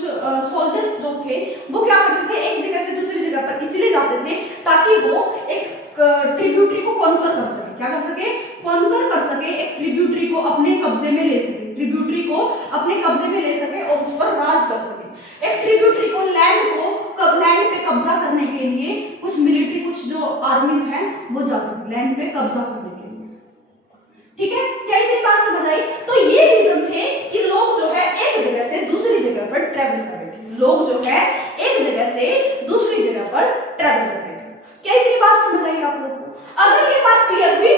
सोल्जर्स जो थे वो क्या करते थे, एक जगह से दूसरी जगह पर इसलिए जाते थे ताकि वो एक ट्रिब्यूटरी को कॉन्कर कर सके, क्या कर सके, कॉन्कर कर सके, एक ट्रिब्यूटरी को अपने कब्जे में ले सके, ट्रिब्यूटरी को अपने कब्जे में ले सके और उस पर राज कर सके। एक ट्रिब्यूटरी को लैंड पे कब्जा करने के लिए कुछ मिलिट्री, कुछ जो आर्मीज हैं वो जाते थे लैंड पे कब्जा करने के लिए। ठीक है, क्या इतनी बात समझ आई? तो ये रीजन थे कि लोग जो है एक जगह से दूसरी जगह पर ट्रेवल कर रहे थे। लोग जो है एक जगह से दूसरी जगह पर ट्रेवल कर रहे थे। क्या इतनी बात समझ आई आप लोगों को? अगर ये बात क्लियर हुई,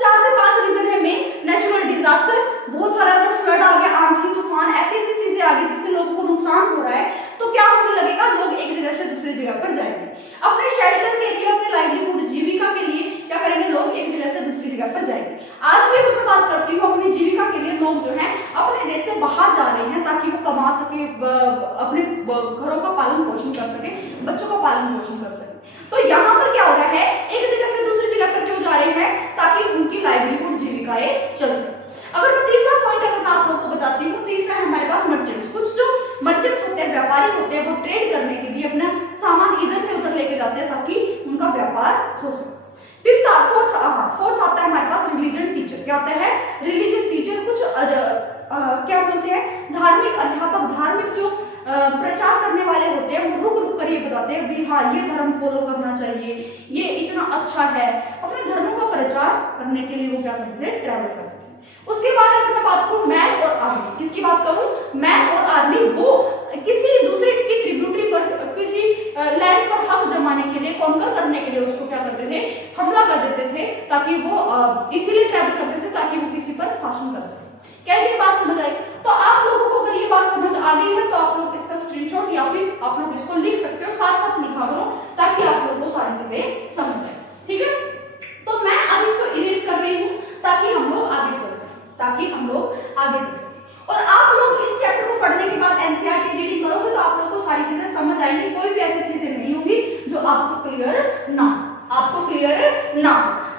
4 से 5 रीजन है मेन। नेचुरल डिजास्टर, बहुत सारा अगर फ्लड आ गया, आंधी तूफान, ऐसी ऐसी चीजें आ गई जिससे लोगों को नुकसान हो रहा है, तो क्या होने लगेगा? लोग एक जगह से दूसरी जगह पर जाएंगे अपने शेल्टर के लिए, अपने लाइवलीहुड जीविका के लिए। क्या करेंगे? लोग एक जगह से दूसरी जगह पर जाएंगे। आज भी अगर मैं बात करती हूँ अपनी जीविका के लिए, लोग जो है अपने देश से बाहर जा रहे हैं ताकि वो कमा सके, अपने घरों का पालन पोषण कर सके, बच्चों का पालन पोषण कर सके। तो यहाँ पर क्या हो रहा है? एक जगह से दूसरी जगह पर क्यों जा रहे हैं? ताकि उनकी लाइवलीहुड जीविकाएं चल सके। अगर मैं तीसरा पॉइंट अगर मैं आप लोगों को बताती हूँ, तीसरा है हमारे पास मर्चेंट्स। कुछ जो मर्चेंट्स होते हैं, व्यापारी होते हैं, वो ट्रेड करने के लिए अपना सामान इधर से उधर लेके जाते हैं ताकि उनका व्यापार हो सके। फोर्थ आता है हमारे पास रिलीजन टीचर। क्या होता है? रिलीजन टीचर कुछ क्या बोलते हैं, धार्मिक अध्यापक, धार्मिक जो प्रचार करने वाले होते हैं, वो रुक रुक कर ये बताते हैं भी हाँ ये धर्म फॉलो करना चाहिए, ये इतना अच्छा है। अपने धर्मों का प्रचार करने के लिए वो क्या करते हैं? ट्रैवल करते हैं। उसके बाद अगर मैं बात करूं मैन और आर्मी, किसकी बात करूं? मैन और आर्मी, वो किसी दूसरे की ट्रिब्यूटरी पर, किसी लैंड पर हक जमाने के लिए, कॉन्कर करने के लिए उसको क्या करते थे? हमला कर देते थे, ताकि वो इसीलिए ट्रैवल करते थे ताकि वो किसी पर शासन कर सके। क्या ये बात समझ आई? तो आप लोगों को अगर ये बात समझ आ गई है तो आप लोग इसका स्क्रीनशॉट या फिर आप लोग इसको लिख सकते हो, साथ साथ लिखा करो ताकि आप लोगों को सारी चीजें समझ आए। ठीक है, तो मैं अब इसको इरेज कर रही हूँ ताकि हम लोग आगे चल सके, और आप लोग इस चैप्टर को पढ़ने के बाद एनसीईआरटी रीडिंग करोगे तो आप लोग को सारी चीजें समझ आएंगी। कोई भी ऐसी चीजें नहीं होगी जो आपको क्लियर ना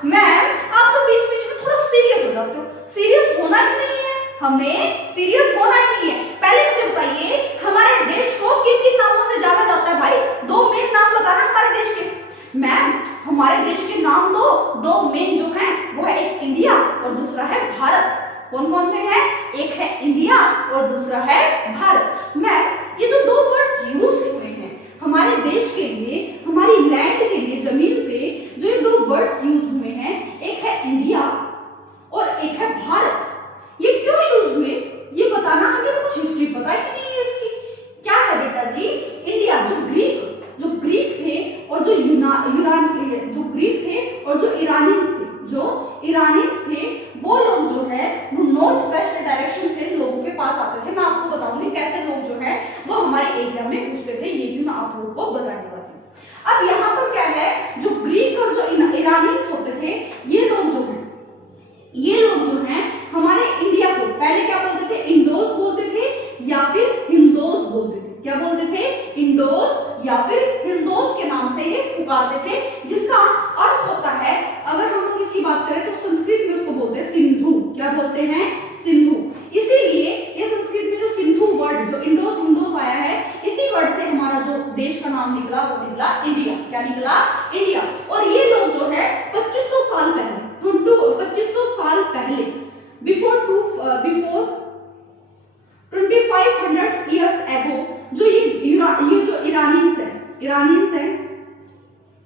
मैम आप तो बीच बीच में थोड़ा सीरियस हो जाते हो। सीरियस होना ही नहीं है, हमें सीरियस होना ही नहीं है। पहले मुझे बताइए हमारे देश को किन किन नामों से जाना जाता है? भाई 2 मेन नाम बताना हमारे देश के। मैम हमारे देश के नाम दो मेन जो हैं वो है एक इंडिया और दूसरा है भारत। कौन कौन से हैं? एक है इंडिया और दूसरा है भारत। मैम ये जो 2 वर्ड्स यूज हुए हैं हमारे देश के लिए, हमारी लैंड के लिए, जमीन पे जो ये 2 वर्ड्स यूज हुए हैं, एक है इंडिया और एक है भारत। ये क्यों यूज हुए ये बताना, हमें तो कुछ हिस्ट्री पता ही नहीं है इसकी। क्या है बेटा जी? इंडिया जो ग्रीक थे और जो ईरानियंस थे, वो लोग जो है वो नॉर्थ वेस्ट डायरेक्शन से लोगों के पास आते थे। मैं आपको बताऊंगी कैसे लोग जो है वो हमारे एरिया में घुसते थे, ये भी मैं आप लोगों को बताने वाली हूँ। अब यहाँ पर क्या है, जो ग्रीक और जो ईरानियंस होते थे, ये लोग जो हैं हमारे इंडिया को पहले क्या बोलते थे? इंडोस बोलते थे या फिर हिंदोस बोलते थे। क्या बोलते थे? इंडोस या फिर हिंदोस के नाम से ये पुकारते थे, जिसका अर्थ होता है, अगर हम लोग इसकी बात करें तो संस्कृत में उसको बोलते हैं सिंधु। क्या बोलते हैं? सिंधु। इसीलिए ये संस्कृत में जो सिंधु वर्ड, जो इंडोस हिंदोस आया है, इसी वर्ड से हमारा जो देश का नाम निकला वो निकला इंडिया। क्या निकला? इंडिया। और ये लोग जो है 2500 साल पहले, बिफोर 2500 years ago, जो ये जो ईरानियंस हैं,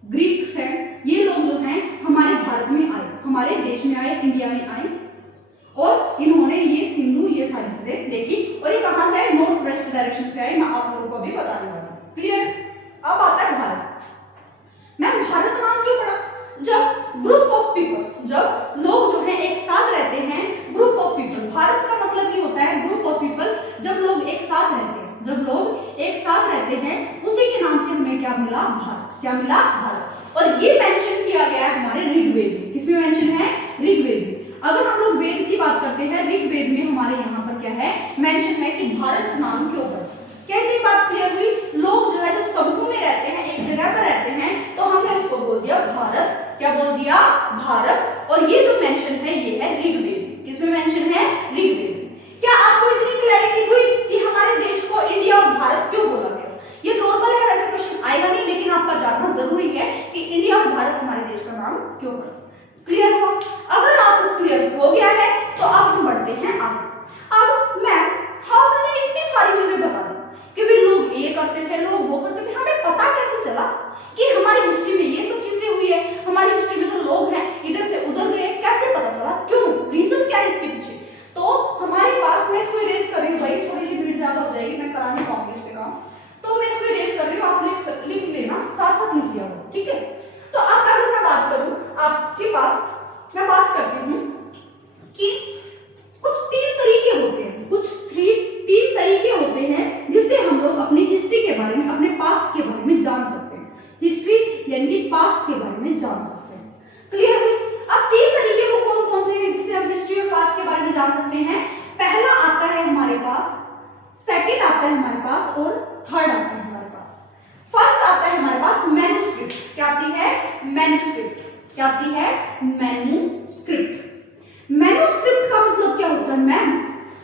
ग्रीक्स हैं, ये लोग जो हैं हमारे भारत में आए, हमारे देश में आए, इंडिया में आए, और इन्होंने ये सिंधु ये सारी चीजें देखी। और ये कहां से आए? नॉर्थ वेस्ट डायरेक्शन से आए। मैं आप लोगों को अभी बताने वाला हूं। क्लियर? अब आता है भारत। मैम भारत नाम क्यों पड़ा? जब ग्रुप ऑफ पीपल, जब लोग जो है एक साथ रहते हैं, ग्रुप ऑफ पीपल, भारत का मतलब ये होता है ग्रुप ऑफ पीपल, जब लोग एक साथ रहते हैं, उसी के नाम से हमें क्या मिला? भारत। क्या मिला? भारत। और ये मेंशन किया गया है हमारे ऋग्वेद में। किसमें मेंशन है? ऋग्वेद में। अगर हम लोग वेद की बात करते हैं, ऋग्वेद में हमारे यहाँ पर क्या है? मेंशन है कि भारत नाम क्यों पड़ा। क्या ये बात क्लियर हुई? लोग जो है जब समूह में रहते हैं, एक जगह पर रहते हैं, तो हमने उसको बोल दिया भारत। क्या बोल दिया? भारत। और ये जो मेंशन है ये है ऋग्वेद। किसमें मेंशन है? ऋग्वेद। क्या आपको इतनी क्लैरिटी हुई कि हमारे देश को इंडिया और भारत क्यों बोला गया? ये नॉर्मल है, वैसे क्वेश्चन आएगा नहीं, लेकिन आपका जानना जरूरी है कि इंडिया और भारत हमारे देश का नाम क्यों पड़ा। क्लियर हुआ? अगर आपको क्लियर हो गया है तो अब हम बढ़ते हैं आगे। अब मैम हमने इतनी सारी चीजें बता दी कि भी लोग ये करते थे, लोग वो करते थे, हमें पता कैसे चला कि हमारी हिस्ट्री में ये सब चीजें हुई है, हमारी हिस्ट्री में यानी कि पास्ट के बारे में जान सकते हैं। क्लियर हुई? अब 3 तरीके वो कौन कौन से हैं जिससे हम हिस्ट्री और पास्ट के बारे में जान सकते हैं? पहला आता है हमारे पास, सेकंड आता है हमारे पास और थर्ड आता है हमारे पास। फर्स्ट आता है हमारे पास मैन्युस्क्रिप्ट। क्या आती है? मैन्युस्क्रिप्ट। क्या आती है? मैन्युस्क्रिप्ट। मैन्युस्क्रिप्ट का मतलब क्या होता है मैम?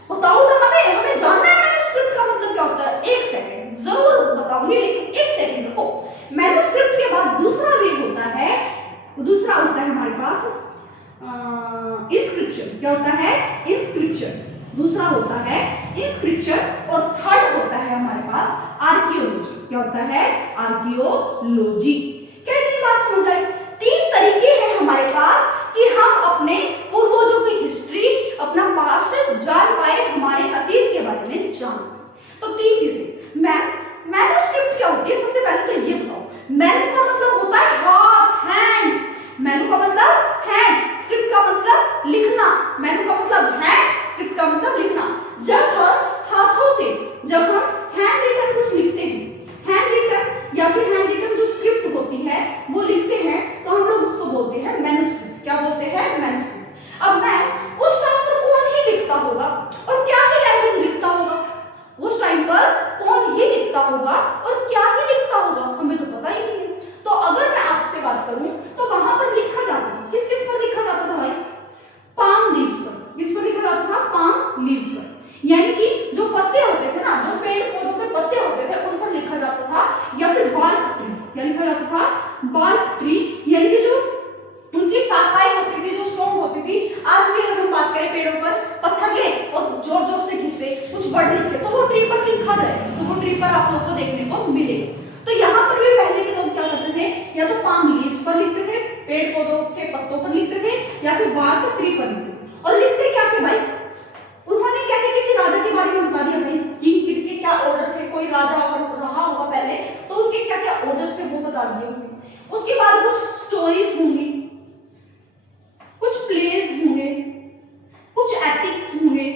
बताओ ना, हमें जानना है मैन्युस्क्रिप्ट का मतलब क्या होता है। एक सेकंड, जरूर बताऊंगी लेकिन एक सेकंड रुको। मैन्युस्क्रिप्ट के बाद दूसरा वे होता है, दूसरा होता है हमारे पास इंस्क्रिप्शन। क्या होता है? इंस्क्रिप्शन। दूसरा होता है इंस्क्रिप्शन और थर्ड होता है हमारे पास आर्कियोलॉजी। क्या होता है? आर्कियोलॉजी। क्या इतनी बात समझ आई? 3 तरीके हैं हमारे पास कि हम अपने पूर्वजों की हिस्ट्री, अपना पास्ट जान पाए, हमारे अतीत के बारे में जान पाए। तो 3 चीजें। मैन्युस्क्रिप्ट क्या होती है? सबसे पहले तो ये बताओ। मैन्यू का मतलब होता है हाथ, हैंड। मैन्यू का मतलब हैंड, स्क्रिप्ट का मतलब लिखना। मैन्यू का मतलब हैंड, स्क्रिप्ट का मतलब लिखना। जब हम हाथों से, जब हम हैंड रिटन कुछ लिखते हैं, हैंड रिटन या फिर हैंड रिटन जो स्क्रिप्ट होती है वो लिखते हैं, तो हम लोग उसको बोलते हैं मैन्युस्क्रिप्ट। क्या बोलते हैं? मैन्युस्क्रिप्ट। अब मैं उस टाइम पर कौन ही लिखता होगा और क्या ही लैंग्वेज लिखता होगा? उस टाइम पर कौन ही लिखता होगा और क्या ही लिखता होगा, हमें तो पता ही नहीं है। तो अगर मैं आपसे बात करूं तो वहां पर लिखा जाता था, किस किस पर लिखा जाता था भाई? पाम लीव्स पर। किस पर लिखा जाता था? पाम लीव्स पर। यानी कि जो पत्ते होते थे ना, जो पेड़ पौधों के पत्ते होते थे उन पर लिखा जाता था, या फिर बार्क ट्री। क्या लिखा जाता था? Bark tree. यानी कि जो उनकी शाखाएं होती थी, जो स्ट्रॉन्ग होती थी। आज भी अगर हम बात करें पेड़ों पर पत्थर ले और जोर जोर से घिसे कुछ वर्ड लिखे तो वो ट्री पर लिखा जाएगा, तो वो ट्री पर आप लोग को देखने को मिलेगा। तो यहाँ पर भी पहले के लोग क्या करते थे? या तो पाम लीव्स पर लिखते थे, पेड़ पौधों के पत्तों पर लिखते थे, या फिर बार्क ट्री पर लिखते थे। और लिखते क्या थे भाई? उन्होंने क्या किया? किसी राजा के बारे में बता दिया भाई कि किनके क्या ऑर्डर थे। कोई राजा अगर रहा होगा पहले तो उनके क्या क्या ऑर्डर्स थे वो बता दिए होंगे। उसके बाद कुछ स्टोरीज होंगी, कुछ प्लेज होंगे, कुछ एपिक्स होंगे।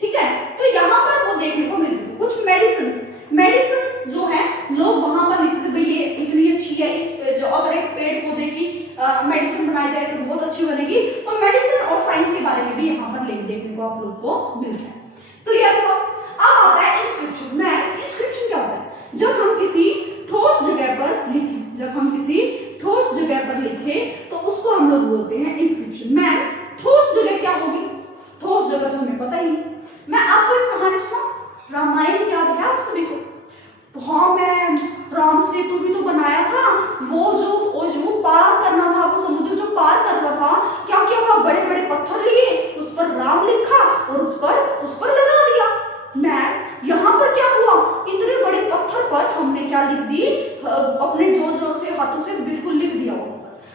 ठीक है? तो यहाँ पर वो देखने को मिलते थे। कुछ मेडिसिन्स जो है लोग वहां पर लिखते थे भाई ये इतनी अच्छी है, इस जो अगर एक पेड़ पौधे की मेडिसिन बनाई जाए तो बहुत अच्छी बनेगी। तो मेडिसिन और साइंस के बारे में भी यहाँ पर देखने को आप लोग को मिलता है। क्लियर हुआ? अब आता है इंस्क्रिप्शन। इंस्क्रिप्शन क्या होता है? जब हम किसी ठोस जगह पर लिखें, जब हम किसी ठोस जगह पर लिखें तो उसको हम लोग बोलते हैं इंस्क्रिप्शन। ठोस जगह क्या होगी? ठोस जगह तो हमें पता ही नहीं। मैं आपको एक कहानी सुनाऊं। रामायण याद है आप सभी को? हाँ मैम, राम सेतु भी तो बनाया था। वो जो पार करना था, वो समुद्र जो पार करना था, क्या किया था? बड़े बड़े पत्थर लिए, उस पर राम लिखा और उस पर लगा दिया। मैम यहाँ पर क्या हुआ? इतने बड़े पत्थर पर हमने क्या लिख दी? अपने जोर जोर से हाथों से बिल्कुल लिख दिया वो।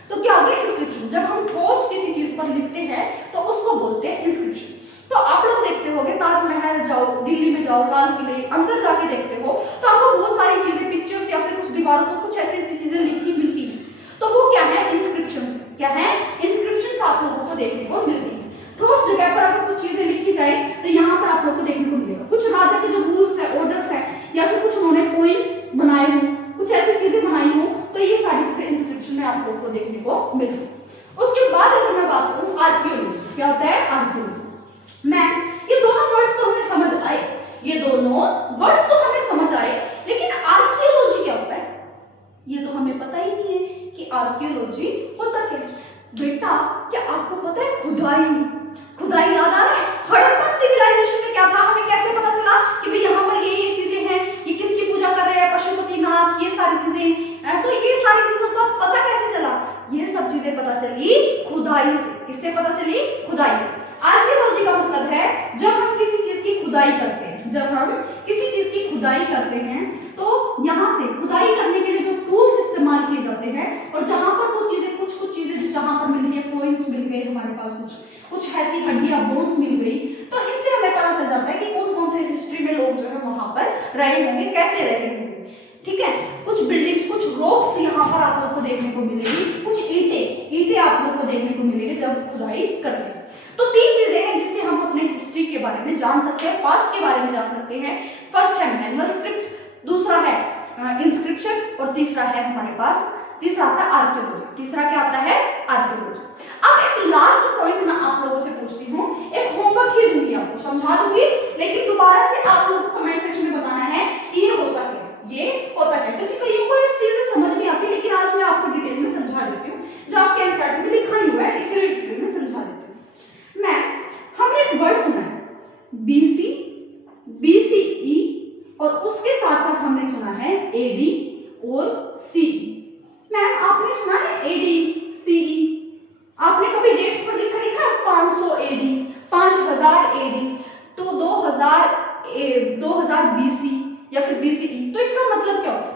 तो क्या हो गया? इंस्क्रिप्शन। जब हम ठोस किसी चीज पर लिखते हैं तो उसको बोलते हैं इंस्क्रिप्शन। तो आप लोग देखते होंगे ताजमहल जाओ, दिल्ली में जाओ, लाल किले अंदर जाके देखते हो तो आपको बहुत सारी चीजें, पिक्चर्स या फिर कुछ दीवारों पर कुछ ऐसी चीजें लिखी मिलती हैं। तो वो क्या है? इंस्क्रिप्शंस। क्या है? इंस्क्रिप्शंस आप लोगों को देखने को मिलती है। ठोस जगह पर अगर कुछ चीजें लिखी जाए तो यहाँ पर आप लोग को देखने को मिलेगा। कुछ राजा के जो रूल्स है, ऑर्डर्स है, या फिर कुछ उन्होंने पॉइंट्स बनाए हो, कुछ ऐसी चीजें बनाई हो, तो ये सारी चीजें इंस्क्रिप्शन में आप लोग को देखने को मिलती है। उसके बाद अगर मैं बात करूं आर्कियोलॉजी, क्या होता है? आर्कियोलॉजी। ये दोनों वर्ड्स तो हमें समझ आए, ये दोनों वर्ड्स तो हमें समझ आए, लेकिन आर्कियोलॉजी क्या होता है ये तो हमें पता ही नहीं है कि आर्कियोलॉजी होता क्या है। बेटा क्या आपको पता है खुदाई याद आ रहा है? हड़प्पन सिविलाइजेशन में क्या था? हमें कैसे पता चला कि भाई यहाँ पर ये चीजें हैं, ये किसकी पूजा कर रहे हैं? पशुपतिनाथ, ये सारी चीजें। तो ये सारी चीजों का पता कैसे चला? ये सब चीजें पता चली खुदाई से। किससे पता चली? खुदाई से। आर्कियोलॉजी का मतलब है जब हम किसी चीज की खुदाई करते हैं, जब हम किसी चीज की खुदाई करते हैं तो यहाँ से खुदाई करने के लिए जो टूल्स इस्तेमाल किए जाते हैं और जहां पर वो चीजें, कुछ चीजें जो जहां पर मिलती है, कॉइन्स मिल गए हमारे पास, कुछ ऐसी हड्डियां, बोन्स मिल गई, तो इनसे हमें पता चल जाता है कि कौन कौन से हिस्ट्री में लोग जो है वहां पर रहे होंगे, कैसे रहे होंगे। ठीक है? कुछ बिल्डिंग्स, कुछ रॉक्स यहाँ पर आप लोग को देखने को मिलेगी, कुछ ईंटें आप लोग को देखने को मिलेगी जब खुदाई करते हैं। तो 3 चीजें हैं जिससे हम अपने हिस्ट्री के बारे में जान सकते हैं, पास्ट के बारे में जान सकते हैं। फर्स्ट है मैनुअल स्क्रिप्ट, दूसरा है इंस्क्रिप्शन और तीसरा है हमारे पास तीसरा आता है आर्कियोलॉजी। तीसरा क्या आता है? आर्कियोलॉजी। अब एक लास्ट पॉइंट मैं आप लोगों से पूछती हूँ, एक होमवर्क ही दूंगी आपको, समझा दूंगी, लेकिन दोबारा से आप लोगों को कमेंट सेक्शन में बताना है कि ये होता क्या है, ये होता क्या है, क्योंकि कईयों को इस चीज में समझ नहीं आती, लेकिन आज मैं आपको डिटेल में समझा देती हूँ, जो आपके एनसीईआरटी में लिखा नहीं हुआ है, इसीलिए डिटेल में समझा देती हूँ। मैं हमने एक वर्ड सुना है BC, BCE और उसके साथ साथ हमने सुना है AD और CE। मैम आपने सुना है AD CE, आपने कभी डेट्स पर लिखा लिखा 500 AD, 5000 AD, तो 2000 BC या फिर BCE, तो इसका मतलब क्या होता है?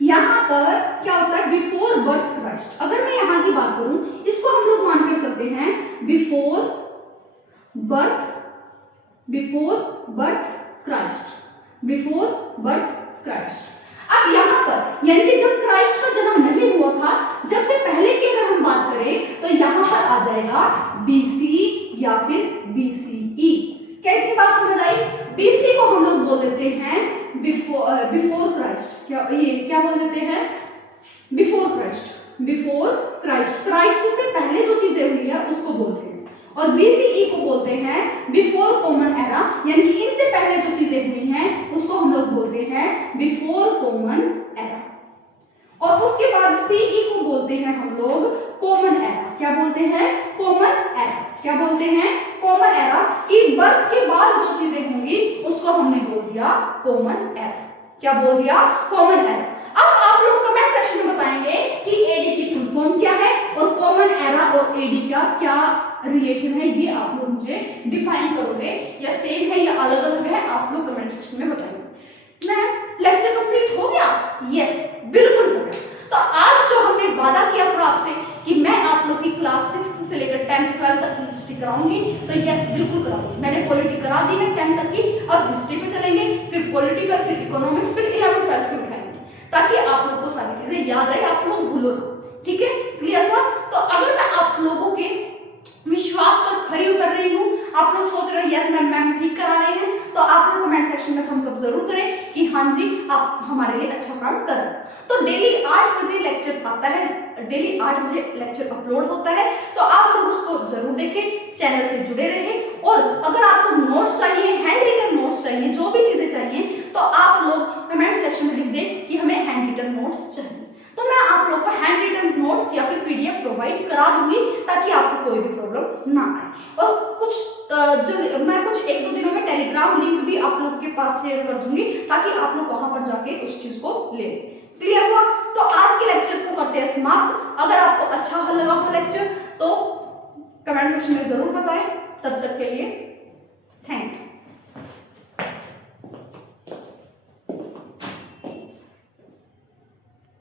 यहाँ पर क्या होता है? Before birth Christ. अगर मैं यहाँ की बात करूं, इसको हम लोग मान कर चलते हैं before birth Christ, before birth Christ. अब यहाँ पर यानी कि जब क्राइस्ट का जन्म नहीं हुआ था, जब से पहले की अगर हम बात करें तो यहाँ पर आ जाएगा BC या फिर BCE। क्या इतनी बात समझ आई? BC को हम लोग बोल देते हैं बिफोर क्राइस्ट। क्या बोल देते हैं? Before Christ. क्राइस्ट से पहले जो चीजें हुई है उसको बोलते हैं, और BCE को बोलते हैं बिफोर कॉमन एरा, यानी कि इनसे पहले जो चीजें हुई हैं उसको हम लोग बोलते हैं बिफोर कॉमन एरा। और उसके बाद CE को बोलते हैं हम लोग कॉमन एरा। क्या बोलते हैं? Common era. क्या बोलते हैं? कॉमन एरा, कि बर्थ के बाद जो चीजें होंगी उसको हमने बोल दिया कॉमन एरा। क्या बोल दिया? Common era. अब आप लोग कमेंट सेक्शन में बताएंगे कि AD की फुल फॉर्म क्या है और कॉमन एरा और AD का क्या रिलेशन है, ये आप लोग मुझे डिफाइन करोगे, या सेम है या अलग अलग है, आप लोग कमेंट सेक्शन में बताएंगे। मैम लेक्चर कंप्लीट हो गया? यस, बिल्कुल हो गया। तो आज जो हमने वादा किया था आपसे कि मैं आप लोग की क्लास 6 से लेकर 10th 12th तक की हिस्ट्री कराऊंगी, तो यस बिल्कुल कराऊंगी। मैंने पॉलिटी करा दी है 10th तक की, अब हिस्ट्री पे चलेंगे, फिर पॉलिटिकल, फिर इकोनॉमिक्स, फिर 11th 12th की उठाएंगे, ताकि आप लोग को सारी चीजें याद रहे, आप लोग भूलो ना। ठीक है, क्लियर हुआ? तो अगर मैं आप लोगों के विश्वास पर खरी उतर रही हूँ, आप लोग सोच रहे हो यस मैम ठीक करा रहे हैं, तो आप लोग कमेंट सेक्शन में थम्स अप जरूर करें कि हाँ जी आप हमारे लिए अच्छा काम कर रहे हैं। तो डेली 8 बजे लेक्चर आता है, डेली 8 बजे लेक्चर अपलोड होता है, तो आप लोग उसको जरूर देखें, चैनल से जुड़े रहें। और अगर आपको नोट्स चाहिए, हैंड रिटन नोट्स चाहिए, जो भी चीजें चाहिए, तो आप लोग कमेंट सेक्शन में लिख दें कि हमें हैंड रिटन नोट्स चाहिए, तो मैं आप लोग को हैंड रिटन नोट्स या फिर PDF प्रोवाइड करा दूंगी, ताकि आपको कोई भी प्रॉब्लम ना आए। और मैं कुछ 1-2 दिनों में टेलीग्राम लिंक भी आप लोग के पास शेयर कर दूंगी, ताकि आप लोग वहां पर जाके उस चीज को ले। क्लियर हुआ? तो आज के लेक्चर को करते हैं समाप्त। अगर आपको अच्छा लगा हो लेक्चर तो कमेंट सेक्शन में जरूर बताएं। तब तक के लिए